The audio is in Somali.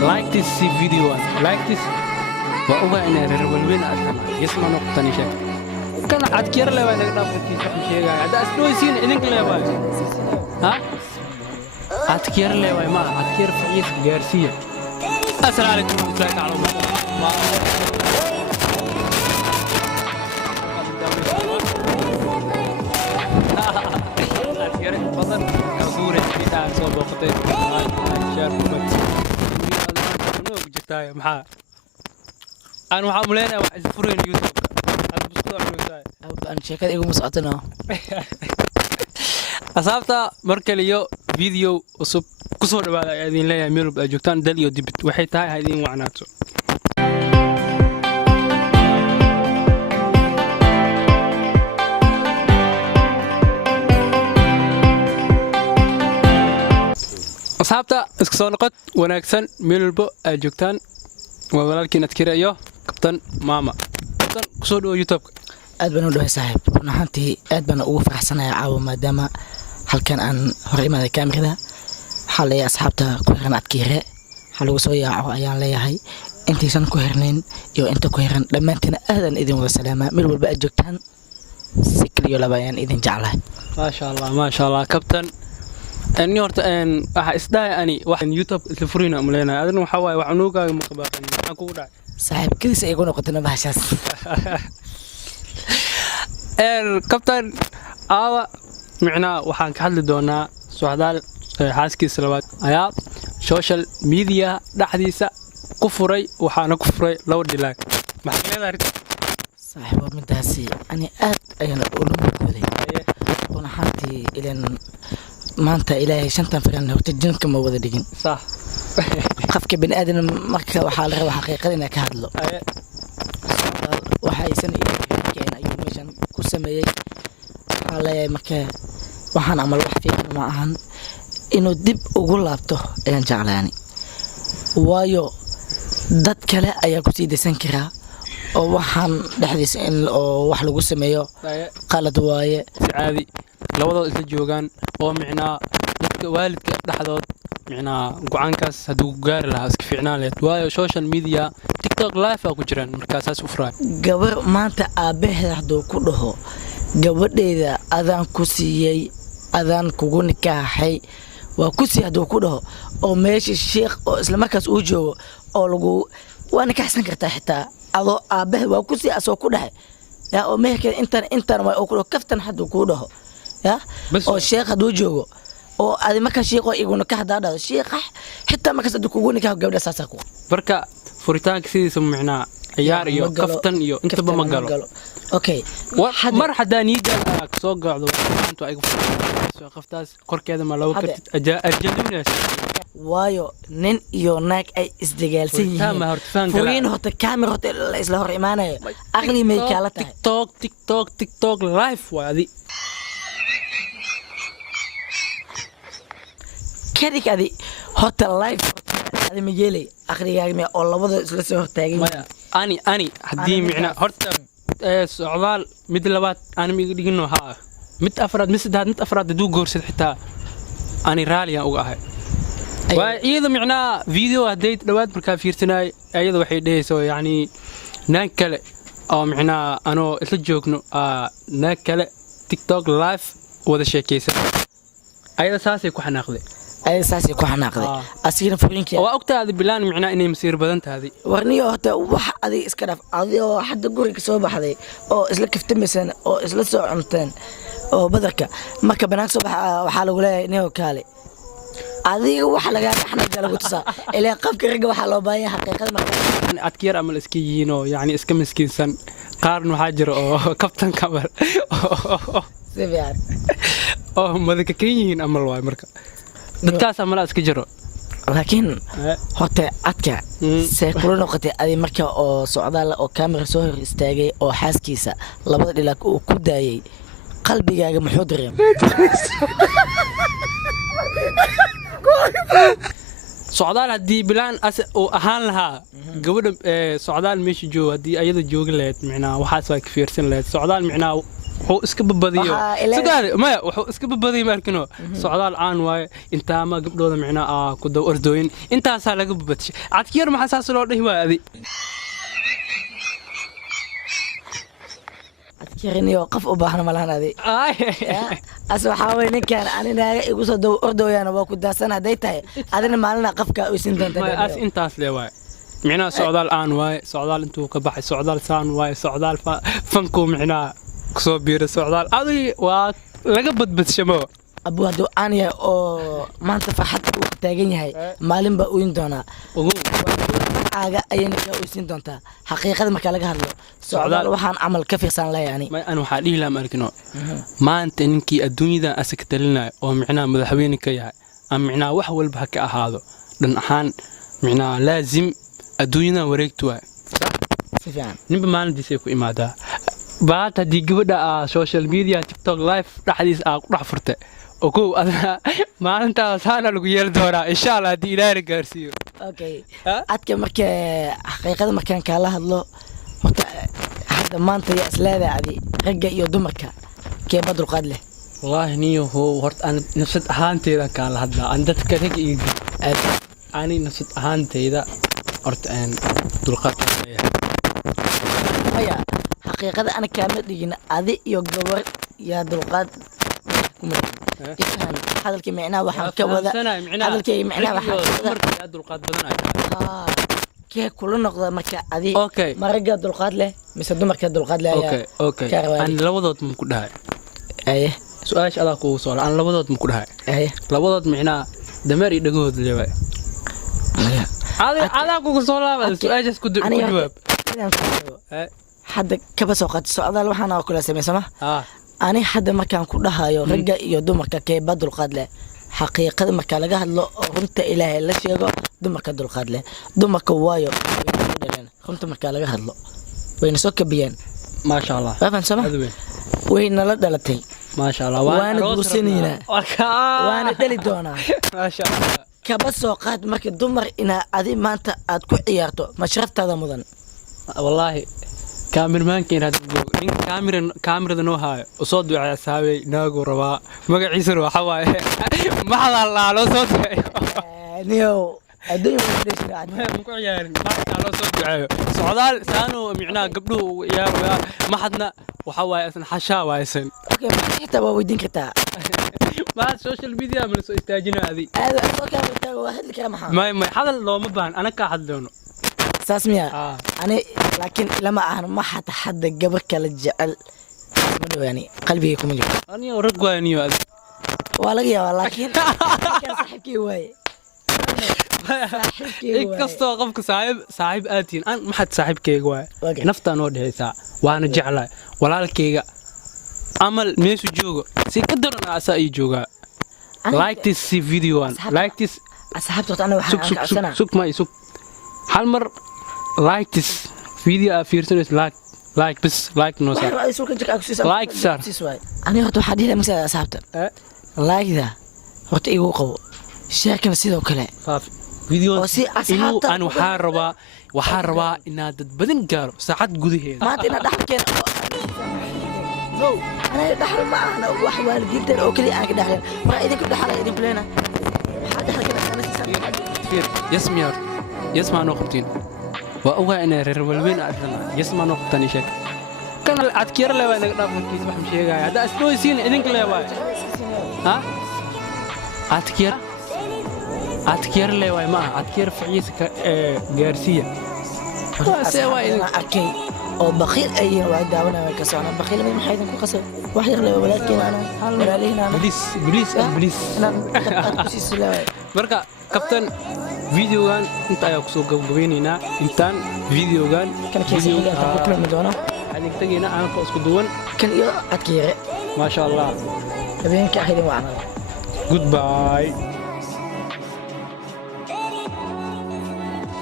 like this video like this وأوجا إن الرجولين أسمع يسمع نقطة نشاط كان أذكر له وأنا نافذ في شيء هذا أسلوب يصير إنك له ها أذكر له وما أذكر فيس جارسيا السلام عليكم ورحمة الله تعالى وبركاته أذكر فضل كسورة بتاع صوب وقتين شهر كومنت جتاي محا أنا وحاملين وحزفرين يوتيوب هذا بسخوض عملوساي أنا شكل إيجو مسقطنا أصابتا مركليو فيديو وصب كسور بعد هذين لا يعملوا بأجوكتان دليو دبت وحيت هاي هذين وعناتو أصابتا إسكسونقت وناكسن ميلبو أجوكتان ولكن أذكر أيوه كابتن ماما كابتن كسور يوتيوب aad baan u dhahay saaxiib run ahaantii aad baan ugu faraxsanahay caawa maadaama halkan aan hor imaaday kaamirada waxaa leeyahay asxaabta ku xiran adkiire waxaa lagu soo yaaco ayaan leeyahay intaysan ku xirnayn iyo inta ku xiran dhammaantiina aadaan idin wada salaamaa meel walba aad joogtaan si kaliyo laba ayaan idin jeclahay ما شاء الله كابتن أني هرت أن إصداء أني واحد يوتيوب الفرينا ملينا أذن وحواي وعنوقا مقباقني أكو دا saaxiib kadiis ay igu noqotana bahashaas كابتن آوا معنا وحان كحل دونا سعدال حاسكي سلوات آيات سوشيال ميديا دحديسة كفري وحانا كفري لو ديلاك محكي لنا ريت saaxiib waa midaasi ani aad ayaan ula murugooday run ahaantii ileen maanta ilaahay shantan firan horta jinka ma wada dhigin صح qofka bini aadan marka waxaa la rabaa xaqiiqada inay ka hadlo waxaysan keen ayuu meeshan ku sameeyay waxaa leeyahay marka waxaan amal wax fiican ma ahan inuu dib ugu laabto ayaan jeclaani waayo dad kale ayaa ku sii desan karaa oo waxaan dhexdiisa in oo wax lagu sameeyo qalad waaye عادي لوضع إسلا جوغان أو معنا dadka waalidka dhaxdood macna go'aankaas haduu gaar lahaa iska fiicnaan lahayd waayo social media TikTok live ku jiraan markaasaas u furay gabar maanta aabaheeda haduu ku dhaho gabadheeda adaan ku siiyay adaan kugu nikaaxay waa ku sii haduu ku dhaho oo meesha sheekh oo isla markaas uu joogo oo lagu waa nikaaxsan kartaa xitaa adoo aabaheeda waa ku sii asoo ku dhahay ya oo meherka intan way oo ku kaftan haduu ku dhaho ya oo sheekh haduu joogo oo adi marka sheekho iguna ka hadada sheekha xitaa markaas haduu kugu nikaaxo gabadha saasa ku marka furitaanka sidiisa macna ciyaar iyo kaftan iyo intaba ma galo okay mar hadaniida ka soo gacdo intu ay soo qaftaas korkeeda ma lagu kartid ajaduunaas waayo nin iyo naag ay isdagaalsan yihiin furiin horta kaamir horta la isla hor imaanayo aqli may kala tahay TikTok live waadi كذيك هذه هوتل لايف هذه مجالي أخري ما الله وضع سلسلة هتاجين أني هدي معنا هرت سعوال مثل لبات أنا ميقول إنه ها مت أفراد دو جورس حتى أنا رالي أوجاه وإذا معنا فيديو هديت لبات بالكافيرتنا أيضا وحيد هيسو يعني ناكل أو معنا أنا إسلجوكنو ناكل تيك توك لايف وهذا شيء كيس أيضا ساسي كوحنا ناخذه أي ساسي كوحنا ناخذه أصير فرينكي وأكتر هذا بلان معنا إني مسير بدنت هذه ورنيه هتا وح هذه إسكراف هذه حد جورك صوب هذه أو إسلك في تمسن أو إسلك سو عمتين أو بدرك ما كبناك صبح وحاله ولا نيو كالي هذه وحلا قاعد إحنا قالوا قصة اللي قف كرجع وحلا بايع حقيقة ما أنا أذكر أمل إسكيينو يعني إسك مسكين سن قارن حاجر أو كابتن كبر سبيان ما ذيك كيين أمل واي مركا dadkaas amala iska jiro laakiin horta adka seekulo noqotay adi marka oo socdaal oo kaamira soo hor istaagay oo xaaskiisa labada dhilaak uu ku daayay qalbigaaga muxuu dareemay socdaal hadii bilaan oo ahaan lahaa gabadha socdaal meesha jooga hadii ayada joogi lahayd macnaa waxaas waa ka fiirsan lahayd socdaal macnaa wuxuu iska babadiyo Waxaa ilaa- sidaari maya wuxuu iska babadiyo ma arkino socdaal caan waaye intaama gabdhooda micnaa ku daw ordooyin intaasaa laga babadshay cadkiyar maxaa saas loo dhihi waay adi adkiriniyo qof u baahna malahan adi as waxaa weye ninkaan ani naaga igu soo daw ordooyaana waa ku daadsan hadday tahay adina maalina qafka uysin doonta maya as intaas lee waaye micnaa socdaal aan waaye socdaal intuu ka baxay socdaal saan waaye socdaal fankuu micnaa kusoo biiray socdaal adig waa laga badbadshamo abu hadduu aan yahay oo maanta farxad uu ka taagan yahay maalin baa uyin doonaa aaga ayayna kaa uysin doontaa xaqiiqada markaa laga hadlo socdaal waxaan camal ka fiirsan leeyahay an waxaa dhihi lahaa ma arkino maanta ninkii adduunyadan asaga talinayo oo micnaa madaxweyne ka yahay ama micnaa wax walba ha ka ahaado dhan ahaan micnaa laazim adduunyadan wareegtu waay si fiican ninba maalintiisay ku imaadaa baad haddii gabadha social media tiktok live dhexdiis aa ku dhex furta ogow adna maalintaas haana lagu yeeli doonaa insha allah haddii ilaahna gaarsiiyo okay adka marka xaqiiqada markaan kaala hadlo horta hadda maanta yaa isleedahay adi ragga iyo dumarka keeba dulqaad leh wallaahi niyahow horta aan nafsad ahaanteyda kaala hadlaa aan dadka rag iyo ani nafsad ahaanteyda horta aan dulqaad leeyahay maya xaqiiqada ana kaama dhigin adi iyo gabar yaa dulqaad hadalkii micnaha waxaan ka wada hadalkii micnaha waxaan ka wada dulqaad badan ay kee kula noqda marka adi okay ma ragga dulqaad leh mise dumarka dulqaad leh okay aan labadood ma ku dhahay aye su'aasha adaa kugu soo aan labadood ma ku dhahay aye labadood micnaha dameer iyo dhagood leeyahay adaa kugu soo laabay su'aashaas ku jawaab hadda kaba soo qaad socdaal waxaan oo kala sameysama ani hadda markaan ku dhahayo ragga iyo dumarka keeba dulqaad leh xaqiiqada marka laga hadlo oo runta ilaahay la sheego dumarka dulqaad leh dumarka waayo runta marka laga hadlo wayna soo kabiyeen ma sha Allah fahlan sama wayna la dhalatay ma sha Allah waana guursanayna waana dhali doonaa ma sha Allah kaba soo qaad marka dumar ina adi maanta aad ku ciyaarto ma sharaftaada mudan wallahi kaamirmaankiin hadda joogo nin kaamirada noo haayo usoo ducaya saabay naagu rabaa magaciisana waxa waaye maxda laa loo soo duceeyo niyow adduunka ku ciyaarin maxda loo soo duceeyo socdaal saanu micnaa gabdhuhu ciyaaraya maxadna waxa waaye asan xashaa waaysan okay xitaa waa weydiin kartaa ma social media ma soo istaajinaa adi aad soo kaabtaa waa hadli kara maxaa ma hadal looma baahan ana ka hadloono ساسميا أنا لكن لما أنا ما حد قبل كلا جعل يعني قلبي يكون مليون أنا ورقوا أنيو هذا والله يا لكن صاحبك واي كستو قفك صاحب آتين أنا ما حد صاحب كيك واي نفط أنا ودي ساعة وأنا جعله ولا الكيك عمل ميسو جوجو سيقدرنا أسأي جوجا like this video one like this أصحابته أنا وحنا سوق ما يسوق هالمر like this video فيرسون like بس like نو صار like صار أنا هرت حديث مثلا أصحابته like ذا هرت إيجو قو شاكن سيدا وكله فيديو أنا وحاربا إن هذا بدن جارو ساعات جودي ما تنا دحكين أنا دحر معنا وحوال جدا أو كلي أنا دحر ما إذا كنت دحر إذا كلنا حد كده أنا يسمع نقطتين وأوها إن الرولين أدنى يسمع نقطتين شك كان أذكر له وأنا قرأت كيس بحم شيء هذا أسلوب يصير إذنك له واي ها أذكر له واي ما أذكر فعيس جارسيا سوى إذا أكيد أو بخيل أي واحد داونا وكسرنا بخيل من حيث كسر واحد يغلب ولكن أنا علينا بليس بركة كابتن فيديو كان انت يا كسو غبغبينينا انتان فيديو كان فيديو كان مدونا هذيك تجينا انا كاسكو دوون كان يو ادكيره ما شاء الله habeenka xidin waana goodbye